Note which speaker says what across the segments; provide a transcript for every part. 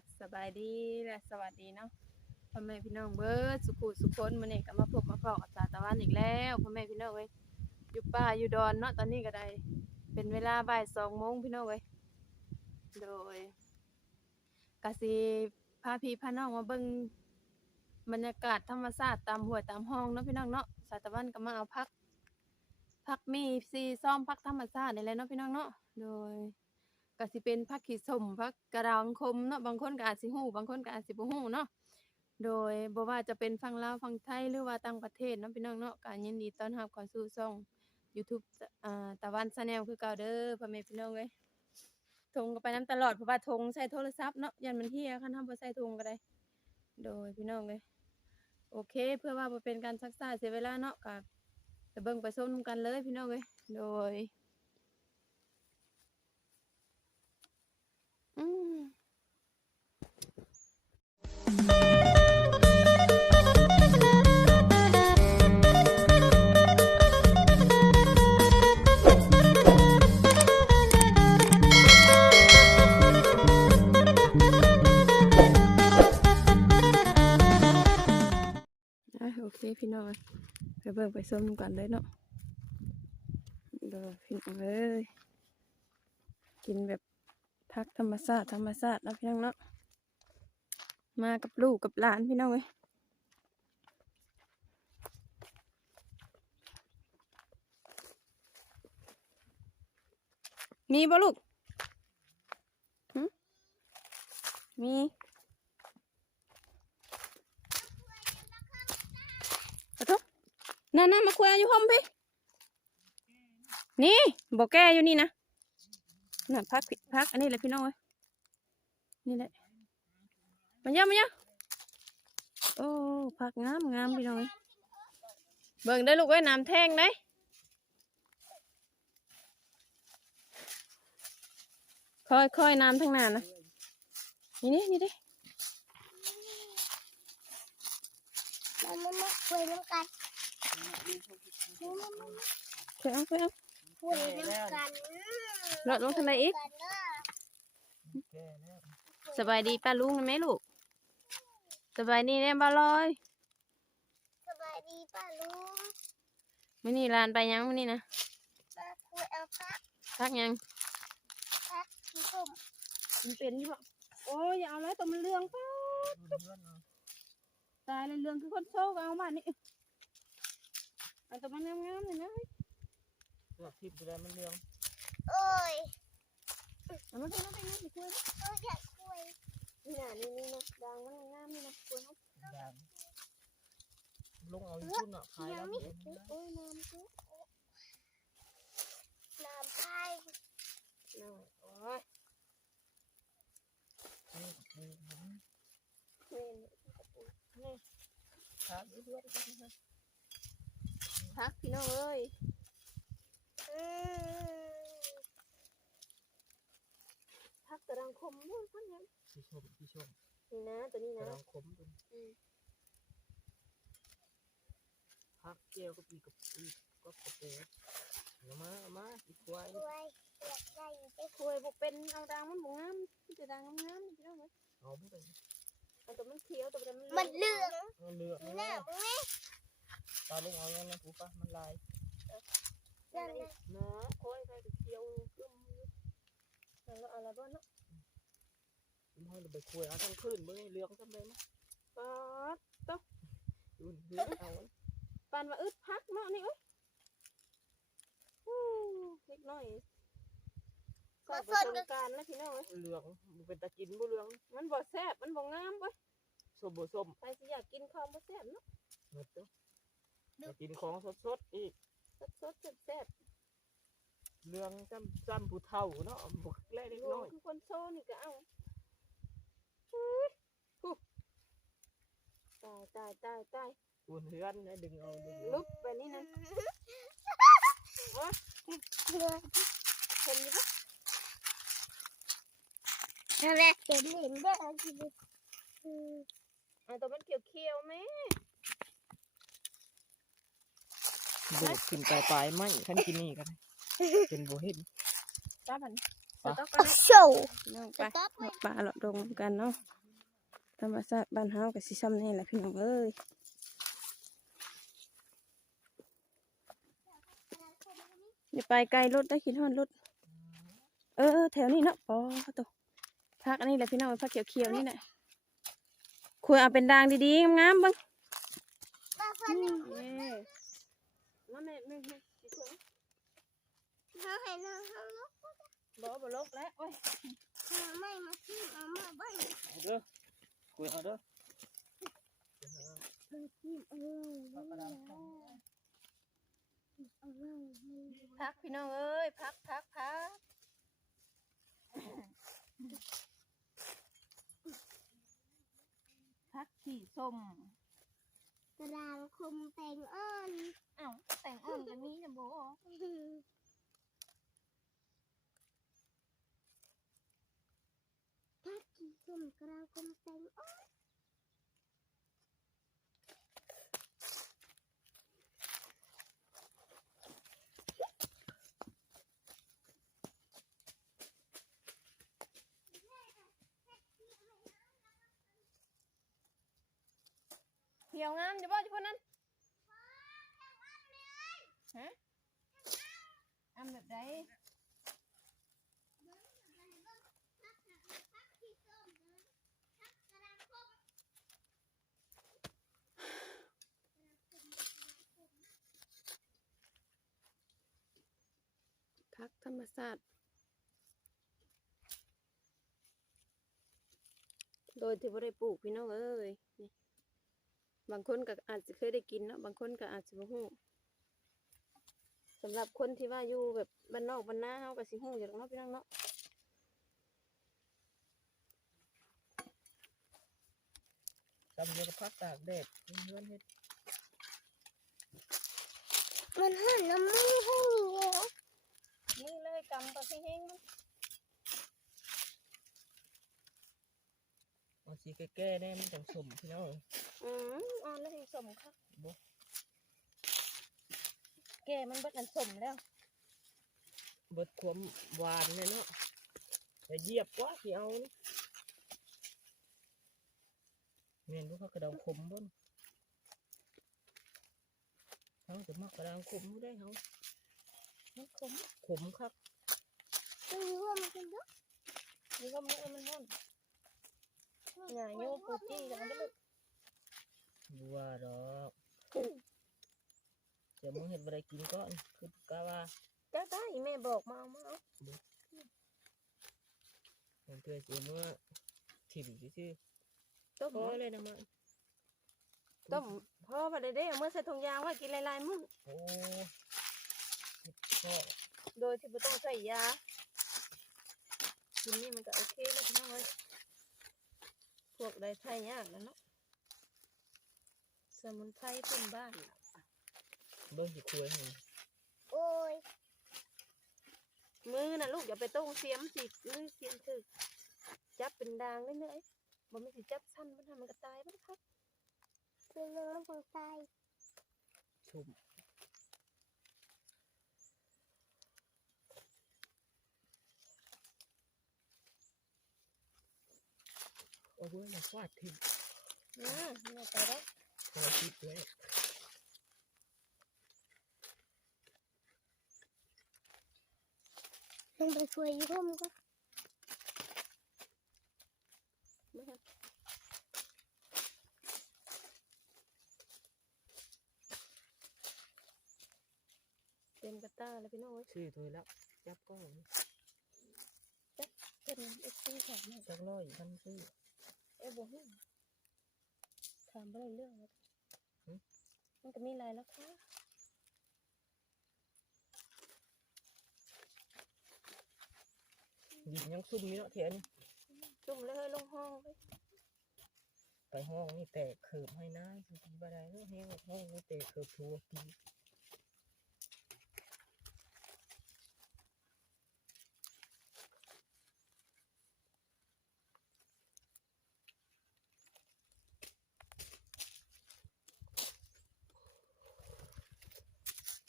Speaker 1: บสบายดีและสวัสดีเนาะพ่อแม่พี่น้องเบิร์ดสุขุสุคนมื้อนี้ก็มาพบมาพอกับสาตะวันอีกแล้วพ่อแม่พี่น้องเอ้ยอยู่ป่าอยู่ดอนเนาะตอนนี้ก็ได้ เป็นเวลาบ่ายสองโมงพี่น้องเอ้ยโดยกสิพาพี่พาน้องมาเบิ่งบรรยากาศธรรมชาติตามห้วตามห้องเนาะพี่น้องเนาะสาตะวันก็มาเอาพักพักมีซีซ่อมพักธรรมชาตินี่แหละเนาะพี่น้องเนาะโดย ก็สิเป็นผักขี้ส้มผักกระดองคมเนาะบางคนก็อาจสิฮู้บางคนก็อาจสิบ่ฮู้เนาะโดยบ่ว่าจะเป็นฝั่งลาวฝั่งไทยหรือว่าต่างประเทศเนาะพี่น้องเนาะก็ยินดีต้อนรับเข้าสู่ช่อง YouTube อ่าตะวัน Channel คือเก่าเด้อพ่อแม่พี่น้องเอ้ยทงก็ไปนํตลอดเพราะว่าทงใช้โทรศัพท์เนาะยันมันเหียคันทำบ่ใส่ทงก็ได้ โดยพี่น้องเอ้ยโอเค เพื่อว่าบ่เป็นการซักซ่าเสียเวลาเนาะก็ไปเบิ่งไปชมกันเลยพี่น้องเอ้ยโดย อืม อ่ะโอเคพี่น้องไปเบิ่งไปส้มกันเลยเนาะเดี๋ยวพี่น้องเอ้ยกินแบบ พักธรรมชาติธรรมชาตินะพี่น้องเนาะมากับลูกกับหลานพี่น้องเอ้ยมีบ่ลูกมีขอโทษนั่นน่ะมาคุยอยู่ห้องพี่ นี่บอกแกอยู่นี่นะ น่ะพักผิดพักอันนี้แหละพี่น้องเอ้ยนี่แหละมันยังมันยังโอ้พักงามงามพี่น้องเอ้ยเบิ่งได้อลูกเอ้ยน้ำแท่งได้ค่อยค่อยน้ำทั้งหน้านะนี่นี่นี่ดิ
Speaker 2: เรามามาคุยน้ำกัน
Speaker 1: เคยเอาเคยเอา
Speaker 2: คุยน้ำกัน
Speaker 1: รถลงทางไหนอีก
Speaker 2: กันเด้อ
Speaker 1: สบายดีป้าลุงไหมลูก สบายดีเนี่ยบ้าลอย
Speaker 2: สบายดีป้าลุง
Speaker 1: มื่อนี้ลานไปยังมื่อนี้นะ
Speaker 2: มาคุยเอาพัก
Speaker 1: พักยัง
Speaker 2: พักสีส้ม
Speaker 1: มันเป็นอยู่บ่โอ้ยอย่าเอาแล้วตัวมันเรื่องป๊าดตายเลยเรื่องคือคนโชคเอามานี่เอาตัวมันงามๆเลยนะ
Speaker 3: ตัวทิพย์อะไรมันเรื่อง
Speaker 2: โอ้ย
Speaker 1: เอามาเป็นเอาไปนะไปคุย
Speaker 2: เอออยากคุย
Speaker 1: นี่น่ะนี่นี่นะดังมันงามนี่นะคุยเขา
Speaker 3: ดังลงเอาอยู่พุ่นอะขายแล้วเอง
Speaker 2: โอ้ยน้ำจุน้ำพาย
Speaker 1: น่ะโอ้ย
Speaker 3: นี่คือผม
Speaker 1: เว้น
Speaker 3: ครับอีกด้วยกันนะ
Speaker 1: พักพี่น้องเอ้ย
Speaker 2: อืม
Speaker 1: พักตะรังคมนู่นพักยัง
Speaker 3: ที่ชมที่ชม
Speaker 1: นี่นะตัวนี้
Speaker 3: กระ
Speaker 1: นะ
Speaker 3: ดองคมตัว
Speaker 1: อืม
Speaker 3: พักเจียวกับปีกับปีก็กระเป๋เอามาเอามาอีกควาย
Speaker 2: คุยอยากได้อยู่ได้
Speaker 1: คุยบ่เป็นเอาดังมันบ่งามมันจะดังงามๆพี่น้องเอ้ย
Speaker 3: เอาไม่ได้
Speaker 1: เอาตัวมันเขียวตัวมัน
Speaker 2: มันเหลือง
Speaker 3: มันเหลือง
Speaker 2: เหลื
Speaker 3: แล้
Speaker 2: อ
Speaker 3: ว
Speaker 2: งไหม
Speaker 3: ตาลงเอายังนะผูปะมันลาย
Speaker 2: นั่นน่ะ
Speaker 1: เนาะโอ้ยใครจะเขียวกึมอยู่แล้วเอาอะไรบ้างเนาะ
Speaker 3: มั นให้เราไปคุยเอาทั้งคืนเมื่อเหลืองจำได้ไหม
Speaker 1: ป๊าด
Speaker 3: ดูเหลืองเอา
Speaker 1: ปานว่าอึดพักเนาะนี่เอ้ยฮู้เล็กน้อยก็บ่ต้องการแล้วพี่น้องเอ้ย
Speaker 3: เหลืองมันเป็นตะกินบ่เหลือง
Speaker 1: มันบ่แซ่บมันบ่งามเว้ย
Speaker 3: ส้มบ่ส้ม
Speaker 1: ใครสิอยากกินของบ่แซ่บเนาะ
Speaker 3: หมดตัวจะกินของสดๆอีก
Speaker 1: สดๆแซ่บ
Speaker 3: เรื่องจำจำผู้เฒ่าเนาะบุกเล็ก
Speaker 1: ๆ
Speaker 3: น้อย
Speaker 1: คือคนโซนี่ก็เอาฮู้ฮู้ ตายตายตายตาย
Speaker 3: ปูนเฮือนนะดึงเอาดึง
Speaker 1: ลุ
Speaker 3: เอา
Speaker 1: บไปนี่นะ
Speaker 2: เหลือง
Speaker 1: เห็นอยู่ปะ
Speaker 2: นั่นแหละเห็นเห็นได้อทีนี้อืม
Speaker 1: เอาตัวมันเขียวๆแม่
Speaker 3: ดูดกินปลายปลายๆไหมขันกินนี่กันเป็นโบเห็น
Speaker 1: จ้าบันสต๊อกก็
Speaker 2: โอ้
Speaker 1: ได้
Speaker 2: โชว์
Speaker 1: พี่น้อง
Speaker 2: ส
Speaker 1: ไป
Speaker 2: ต๊อป
Speaker 1: หมกปลาหลอดดงกันเนาะธรรมชาติบ้านเฮากับสิซ้ำนี่แหละพี่น้องเอ้ยอย่าไปไกลรถได้คิดฮอนรถเออเออแถวนี้เนาะปอตัวพักอันนี้แหละพี่น้องพักเขียวๆนี่แหละคุยเอาเป็นดางดีๆงามๆเบ้าง
Speaker 2: ป้าฟัน
Speaker 1: บ่บ่ลกแล้วโอ้ย
Speaker 2: เขาไม่มาที่เอามาบ้าน
Speaker 3: เอาเด้อคุยเอาเด้อ
Speaker 2: มาที่เออเอาเลยเอาเลย
Speaker 1: พักพี่น้องเอ้ยพักพักพักพักขี่ส้ม
Speaker 2: ตารางคมแตงอ่อน
Speaker 1: อ้าวแต่งอ่อนกันนี้นะโบ
Speaker 2: กกี่ส้มกลางคมแตงอ่อน
Speaker 1: เหี่ยวงามอยู่บ่ที่พวกนั้นฮะทำแบบใด กธรรมศาสตร์โดยที่บ่ได้ปลูกพี่น้องเอ้ยนี่บางคนก็อาจจะเคยได้กินเนาะบางคนก็อาจจะบ่ฮู้สำหรับคนที่ว่าอยู่แบบบ้านนอกบ้านนาเฮาก็สิฮู้อยู่ดอกเนาะพี่น้องเนาะ
Speaker 3: จำเดียวกับพักตากแดดเพื่อนเฮ็ด
Speaker 2: มันหันน้ำมือให้เยอะ
Speaker 1: นี่ เลยกำปลาแห้งๆมัน
Speaker 3: เอาสีแก่ๆแน่มันจังสมพี่น้อง
Speaker 1: อืมอ่อนแล้วสิสมคัก
Speaker 3: บ่
Speaker 1: แก่มันเบิดอันสมแล้ว
Speaker 3: เบิดความหวานเลยเนาะแต่เหยียบกว่าที่เอานี่เมนพวกเขากระดองขมเบ่นเขาจะมักกระดองขมบ่ได้เขา
Speaker 1: มันขม
Speaker 3: ขมครับ
Speaker 2: ตรงนี้ว่ามันเป็นเยอะ
Speaker 1: นี่ก็มันมันฮ้อนหน่าโยปูจี้กันได้ลูก
Speaker 3: บัวดอกเดี๋ยวมึงเห็นอะไรกินก่อนคือกะว่า
Speaker 1: จ้าได้แม่บอกมาเอามาเอา
Speaker 3: ผมเพื่อเสียเมื่อถิ่มซื่อ
Speaker 1: ต้ม
Speaker 3: ๆพอเลยนะมัน
Speaker 1: ต้มพ่อบ่ได้เด้เอามื่อใส่ถุงยางไว้กินหลายๆมื้อ
Speaker 3: โอ้พ่อ
Speaker 1: โดยที่ไม่ต้องใส่ยา กินนี่มันก็โอเคแล้วพี่น้องเอ้ยพวกใดไทยยากแล้วเนาะสมุนไพรพื้นบ้านน่ะ
Speaker 3: เบิ่งสิคุยให้
Speaker 2: โอ้ย
Speaker 1: มือน่ะลูกอย่าไปต้งเสียมสิมือเสียมถึกจับเป็นดางเรื่อยๆบ่แม่นสิจับสั้นมันทำมันก็ตายมันครับ
Speaker 2: เป็นเรื่องของตาย
Speaker 3: ชุ่ม เอาเว้ยมาฟาดทิ้ง
Speaker 1: อืมนี่ไปแล้ว
Speaker 3: พอคิดเลย
Speaker 2: ลงไปช่วยยุ่มก็
Speaker 1: ไม่ครับเต็มกระตาแล้วพี่น้องเอ้ย
Speaker 3: ซื้อถวยแล้วจับก้อน
Speaker 1: เป็นเอ็กซี่ของแม่
Speaker 3: จักร้อยพันซื้อ
Speaker 1: เอ้ยบ่ฮู้ถามบ่ได้เรื่องเลย
Speaker 3: หึ
Speaker 1: มันก็มีหลายราคา
Speaker 3: หยิบยังซุ่มอยู่เนาะเถียน
Speaker 1: จุ่มเลยเฮ้ยลงห้องเลย
Speaker 3: ไปห้องนี่แตกเขิบให้นะสุกีบาได้เนาะแห้งห้องนี่แตกเขิบทัวปี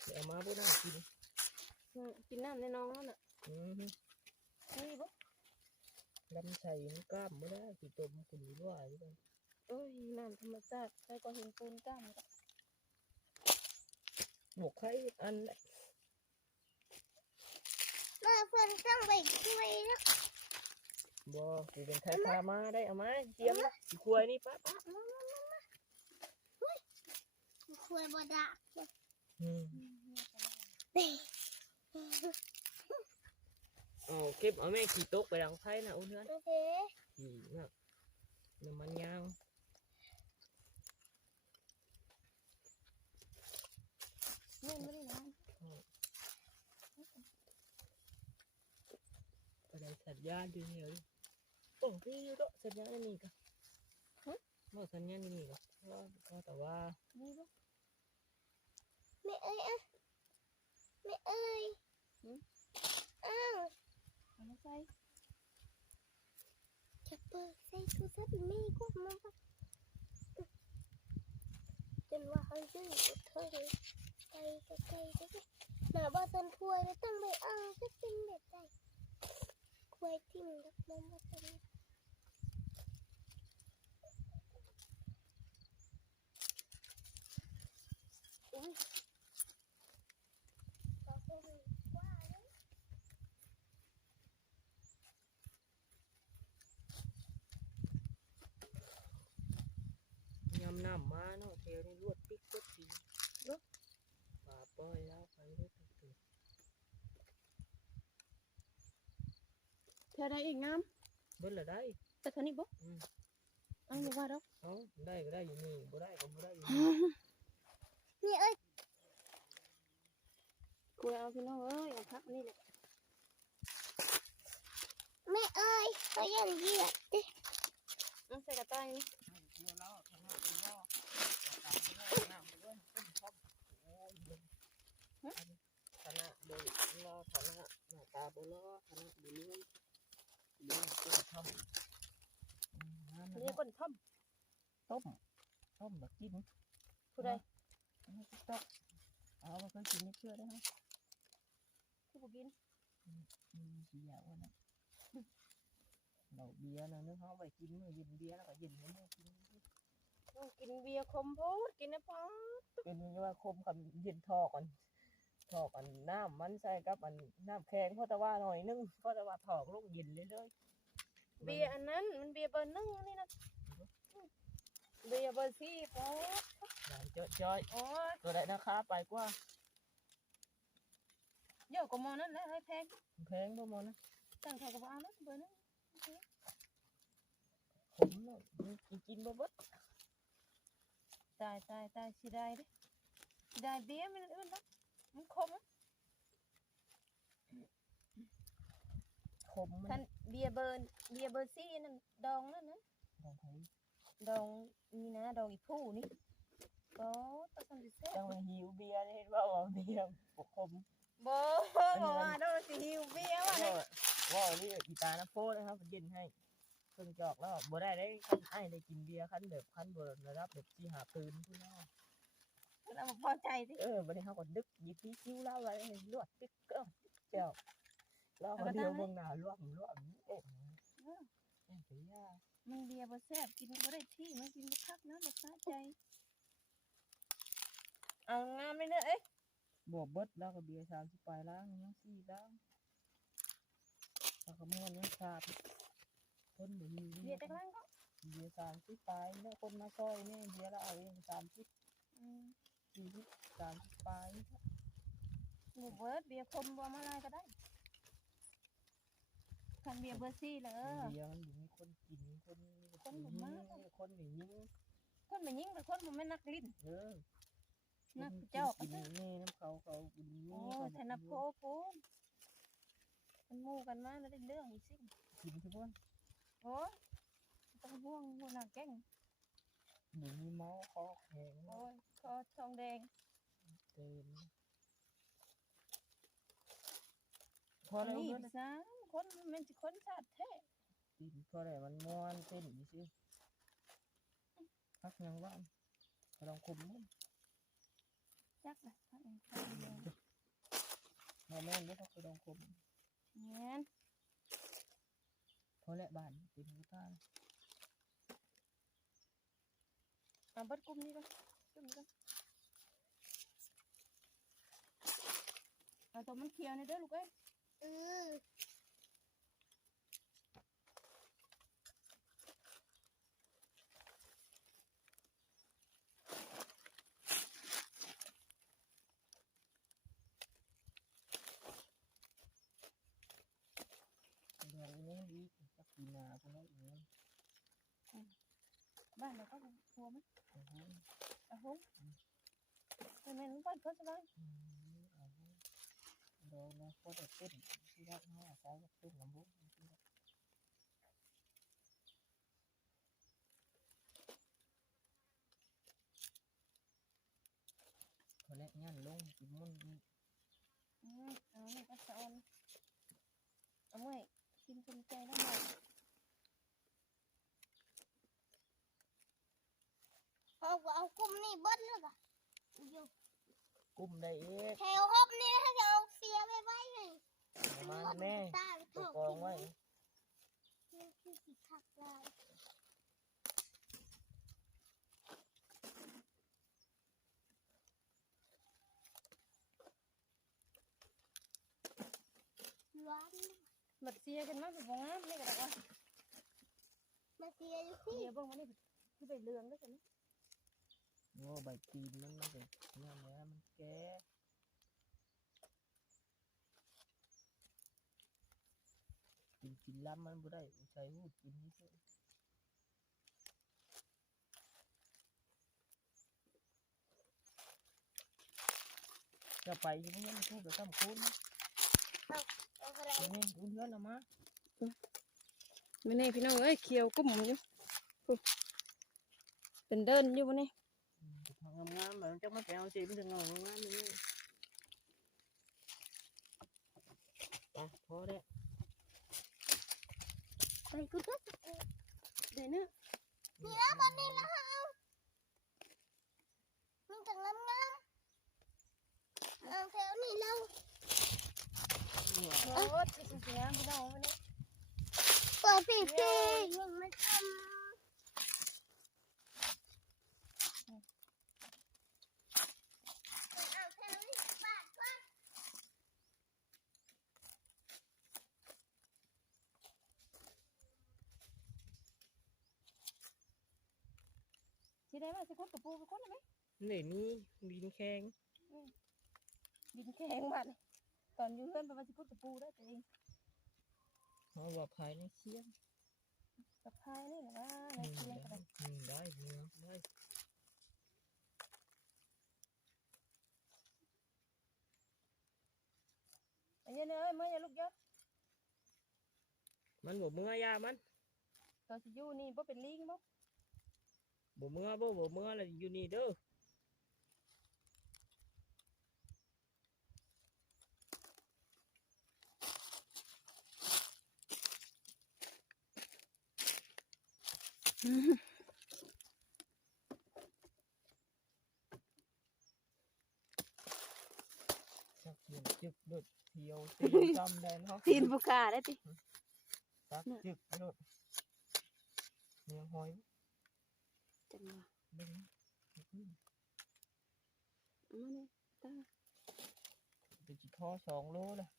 Speaker 3: เดี๋ยวเอามาบ่ได้ กิน
Speaker 1: อืมกินน้ำในน้องนั่นน่ะ
Speaker 3: อือฮึ
Speaker 1: ให้นี่บ่
Speaker 3: ลำไส้มันกล้ามไม่ได้สิต้มคุณว่าอยู่กัน
Speaker 1: โอ้ยน้ำธรรมชาติใครก็เห็นปูนก้ามก็
Speaker 3: หมกไข่อันน่ะ
Speaker 2: มาเพื่อนต้องไปช่วยนะ
Speaker 3: บ่สิเป็นไข่พามาได้เอามาเจียมนะสิควายนี่ป้าป้า
Speaker 2: มามามามาเฮ้ยคุยบ่ได้
Speaker 3: อืม
Speaker 2: เฮ้ย
Speaker 3: เอาเก็บเอาแม่ขี่ตกไปดังไข่นะอุ้นเฮือน
Speaker 2: โอเค
Speaker 3: ขี่น่ะน้ำมันยาง
Speaker 1: เนี่ยไม่ได้นะ
Speaker 3: ไปได้สัญญาณอยู่เหี่ยวอยู่โอ้พี่อยู่ดอกสัญญาณนี่ก็บ่สัญญาณนี่ก็ว่าก็แต่ว่า
Speaker 1: นี่บ่
Speaker 2: ไม่เอ้ยอะ ไม่เอ้ยอ้าว
Speaker 1: เอามาใส่
Speaker 2: จะเปิดใส่โทรศัพท์แม่ก็มาบักจนว่าเขาดื้อกับเธอเลยไปกับไกลก็ได้หนาบ้านตันถ้วยแล้วต้องไปเอาจะเป็นแบบใดถ้วยทิ่มดักมองมาตันอุ้ยเราก็มีกว่าเลย
Speaker 3: ยำน้ำมาเนาะเทวนี่ลวดปิ๊กก็ทีลดป่าปล่อยแล้วไปเรื่อยๆ
Speaker 1: เธอได้อีกงาม
Speaker 3: เบิ้ลละได้
Speaker 1: แต่เท่านี้บ่
Speaker 3: อืม
Speaker 1: เอาบ่ว่าดอก
Speaker 3: เอาได้ก็ได้อยู่นี่บ่ได้ก็บ่ได้อยู่นี่
Speaker 2: นี่เอ้ย
Speaker 1: คุยเอาพี่น้องเอ้ยเอาพักนี่แหละ
Speaker 2: แม่เอ้ยเขายันเหยียดดิ
Speaker 1: เอาใส่กระต่ายนี่
Speaker 3: คณะบ่รอคณะหน้าตา บ่รอคณะบ่เลื่อยเลื่อยก็ทำอืมน้ำ
Speaker 1: เรียกคนท่อม
Speaker 3: ต้มต้มแบบกิน
Speaker 1: ผู้ใด
Speaker 3: อันนี้ก็ต้มเอาไปกินไม่เชื่อได้ไหม
Speaker 1: ผู้บ่กิน
Speaker 3: อืมเบียร์วันนั้นเราเบียร์นะนึกเขาไปกินมื้อเย็นเบียร์แล้วก็เย็นมื้อกิน
Speaker 1: ต้องกินเบียร์คมโพดกินนะพ่อ
Speaker 3: เป็นว่าคมกับเย็นทอก่อน ทอกันน้ำมันใส่กับอันน้ำแข็งเพราะแต่ว่าหน่อยนึงเพราะแต่ว่าถอกลงเย็นเลยเลย
Speaker 1: เบียร์อันนั้นมันเบียร์เบอร์หนึ่งอันนี่นะเบียร์เบอร์สี่โอ้
Speaker 3: หลานเจาะจ้อย
Speaker 1: โอ้ย
Speaker 3: ตัวได้นะคะไปกว่า
Speaker 1: เยอะกว่าหมอนั่นแหละให้แพง
Speaker 3: แพงประมาณนะ
Speaker 1: ตั้งเขาก็บ่เอานะเบอร์หนึง
Speaker 3: ผมเนาะกินกินบ่เบิด
Speaker 1: ตายตายตายสิได้เด้สิได้เบียร์มันอื่นนะ มันคมอะ
Speaker 3: ขมมั
Speaker 1: คันเบียร์เบอร์เบียร์เบอร์สี่นั่นดองนั่นนะ
Speaker 3: ลองไผ
Speaker 1: ดองนี่นะดองอีผู้นี่ก็ต้องทำดิเซ่
Speaker 3: จังว่าหิวเบียร์นี่เห็นว่าว่าเบียร์บ่ขม
Speaker 1: บ่บอกว่าดองสิหิวเบียร์ว่ะ
Speaker 3: ว่า
Speaker 1: เนี่ย
Speaker 3: ว่านี่อีตาน้ำโพนะครับเย็นให้เพิ่งจอกแล้วบ่ได้ได้คันไอ้ได้กินเบียร์คันแบบคันบ่ระดับแบบที่หาปืนพุ่นเนาะ
Speaker 1: เราพอใจสิ
Speaker 3: เออบัดนี้เขาก็ดึกหยิบที่คิ้วเล่าไว้ให้ลวดติ๊กเกอร์เจ้าเล่าคนเดียวเบิ่งหน้าลวกลวกเอ๊ะแม่นสิยา
Speaker 1: มันเบียร์บ่แซ่บกินบ่ได้ที่มันกินบ่คักนะบ่สะใจเอางามเลยเด้อเอ้ย
Speaker 3: บวกเบิดแล้วก็เบียร์30ปลายล้างยังสี่ล้างแล้วก็ม่วนยังขาดคนบ่มี
Speaker 1: เบียร์จักลังก็
Speaker 3: เบียร์30ปลายแล้วคนมาซอยแม่เบียร์แล้วเอาเอง30
Speaker 1: อืม
Speaker 3: 40 30ปลาย
Speaker 1: หมูเบิดเบียร์คมบ่มาลายก็ได้คันเบียร์เบอร์ซี่เลย
Speaker 3: เบียร์มันบ่มีคนกินคน
Speaker 1: คนบ่มา
Speaker 3: คนนี่ยิง
Speaker 1: คนบ่ยิงแต่คนบ่แม่นนักลิ้น
Speaker 3: เออ
Speaker 1: นักเจ้า
Speaker 3: กินนี่น้ำเขาเขาบุญนี่
Speaker 1: โอ้
Speaker 3: เขา
Speaker 1: ธนโพปูนมันหมู่กันมาแล้วได้เรื่องอีกสิ
Speaker 3: กินทุกคน
Speaker 1: โอ้ยต้องห่วงหัวหน้าแก๊ง
Speaker 3: บุญมีเมาคอแข็ง
Speaker 1: โอ้ย คอทองแดง
Speaker 3: เต็มพอ
Speaker 1: อัน
Speaker 3: แล้ว
Speaker 1: นี้
Speaker 3: เพื่อน
Speaker 1: สามคนมันสิคนชาติแท้
Speaker 3: กินพอแล้วมันม้วนเต้นอยู่สิพักยังว่างกระดองคมมั้ง
Speaker 1: จักล่ะพระเองพระเอง
Speaker 3: มาแม่นได้พักกระดองคม
Speaker 1: แม่น
Speaker 3: เขาแหละบ้านเป็นกูตา
Speaker 1: เอาเบัดกลุ่มนี้ก่อน กลุ่มนี้ก่อนเอาตัวมันเขียวในอยเด้อลูกเอ้ย
Speaker 2: เออ
Speaker 3: เดี๋ยวนี้อีกสักปีหนาพวกนั้นอีก
Speaker 1: บ้านเราก็หัวมัน
Speaker 3: โอ้โห
Speaker 1: เอาหงแต่แม่นบ้านเพิ่นสบาย
Speaker 3: อืมเอาไว้เดี๋ยวนะก็ได้เต้นที่รักห้าสายเต้นลำบุกที่รักเขาแหละงานลงกินมุ่นอีก
Speaker 1: อืมเอานี่ก็สะออนเอาไว้กินสนใจแล้ วหน่อย
Speaker 2: เอาก็เอากลุ่มนี่เบิ้ลเลยป่ะอยู่
Speaker 3: กุ้มได้เอ๊ะ
Speaker 2: แถวครบนี่ถ้าจะเอาเสียไปไว้เลย
Speaker 3: เอามาแม่
Speaker 2: ตา
Speaker 3: ตัวกองไว้
Speaker 2: นี่คือสิขับได้ร้อน
Speaker 1: บัดเสียกันมาเป็นบ่งามนี่ก็ได้ว่า
Speaker 2: มาเสียอยู่
Speaker 1: เสี
Speaker 2: ที่
Speaker 1: ยเบิ่งมานี่คือไปเรืองด้วยกันนะ
Speaker 3: โอ้ใบตีนมันมันเป็นเนี่ยมันแก่กินกินล้ำมันบ่ได้ใส่หูกินนี่เถอะจะไปยังไงมันพูดไปทำคุณ
Speaker 2: เอาอะไร
Speaker 3: ยังไงอุ่นเงินเอามา
Speaker 1: มื้อนี้พี่น้องเอ้ยเขียวกุ้มอยู่เป็นเดินอยู่บ่นี่
Speaker 3: อืมทำงามๆแบบจะมาแปลสิมันถึงงงามๆนี่ไปพอแล้ว
Speaker 2: ไปกูก็
Speaker 1: เดี๋ย
Speaker 2: แล้วคนนี้แล้วเอามีแต่งามงามๆเอาแถวนี้แล้ว
Speaker 1: โอ้ยสิเสียพี่น้องมื้อนี้
Speaker 2: เปิดพี่พี่ยังไม่ทำเอาแถวนี้บาทก่อน
Speaker 1: สิ ได้ว่าสิคุดกับปูไปคุดได้ไหม
Speaker 3: นี่มีบินแข็ง
Speaker 1: ดินแข็งบัดนี้ตอนอยู่เฮือนไปว่าสิคุดกับปูได้ตัวเอง
Speaker 3: เพราะว่าภายในเชียง
Speaker 1: กับพายนี่แหละว่าใน
Speaker 3: อืม
Speaker 1: เชียงก็
Speaker 3: ได้
Speaker 1: ได้
Speaker 3: อืมได้เนื้อได้
Speaker 1: อันนี้เอ้ยเมื่ออย่าลุกเยอะ
Speaker 3: มันบ่เมื่อยามัน
Speaker 1: ตอนสิอยู่นี่บ่เป็นลิงบ่
Speaker 3: บ่เมื่อบ่บ่เมื่อแล้วอยู่นี่เด้อสักเทียนจึกโดดเที่ยวตีนจำได้เนาะ
Speaker 1: ตีนผู้กาได้ติ
Speaker 3: สักจึกโดดเมียงหอย
Speaker 1: จังว่า
Speaker 3: เบิ่งอืม
Speaker 1: เอามานี่ตา
Speaker 3: เดี๋ยวจิทอสองโลเลย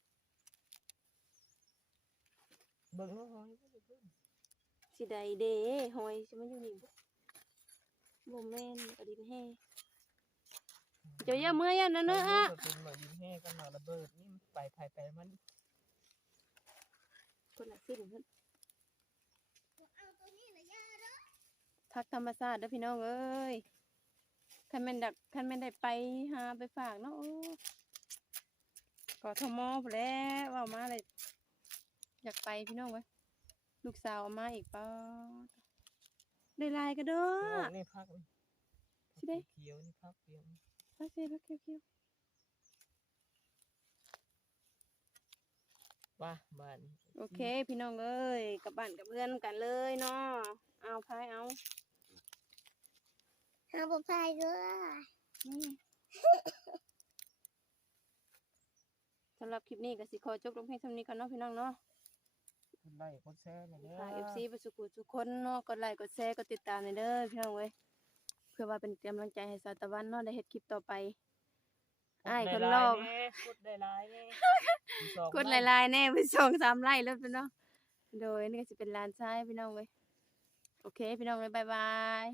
Speaker 3: เบิ่งแล้วหอยบ่ได้เบิ่ง
Speaker 1: สิได้เด้หอยสิมาอยู่นี่บ่บ่แม่นกระดินแห้เจ้าอย่าเมื่อยนะเนอะอะ
Speaker 3: ไปดูก็เป็นหมาดินแห้กันมาระเบิดนี่มันไปภายไปมัน
Speaker 1: คนละสิ้นเพิ่น
Speaker 2: เอาตัวนี้นะย่าเด้อ
Speaker 1: ทักธรรมชาติเด้อพี่น้องเอ้ยคันแม่นดักคันแม่นได้ไปหาไปฝากเนาะโอ้กทมพู้นแหล้วว่ามาเลยอยากไปพี่น้องเว้ยลูกสาวเอามาอีกเปล่าได้ลายก็เด้อ
Speaker 3: นี่พักนี่
Speaker 1: สิได้
Speaker 3: เขียวนี่พักเดียว
Speaker 1: พักเซ่พักเคี้ยว
Speaker 3: ป่ะบ้าน
Speaker 1: ๆโอเค พี่น้องเอ้ยกลับบ้านกับเพื่อนกันเลยเนาะเอาพายเอา
Speaker 2: เอาไปพายเด้อ
Speaker 1: อืมสำหรับคลิปนี้ก็สิขอจบลงเพียงเท่านี้ก่อนเนาะพี่น้องเนาะ
Speaker 3: กดไลค์กดแชร์หน่อยเด้อ
Speaker 1: ฝาก FC ไปสุขุทุกคนเนาะกดไลค์กดแชร์กดติดตามหน่อยเด้อพี่น้องเว้ยเพื่อว่าเป็นกำลังใจให้สาวตะวันเนาะได้เฮ็ดคลิปต่อไป อ้ายคนรอบ
Speaker 3: กดได้หลายแน่
Speaker 1: กดหลายๆแน่ไปส่งสามไล่แล้วพี่น้องโดยนี่ก็สิเป็นร้านชายพี่น้องเว้ยโอเค พี่น้องเว้ยบ๊ายบาย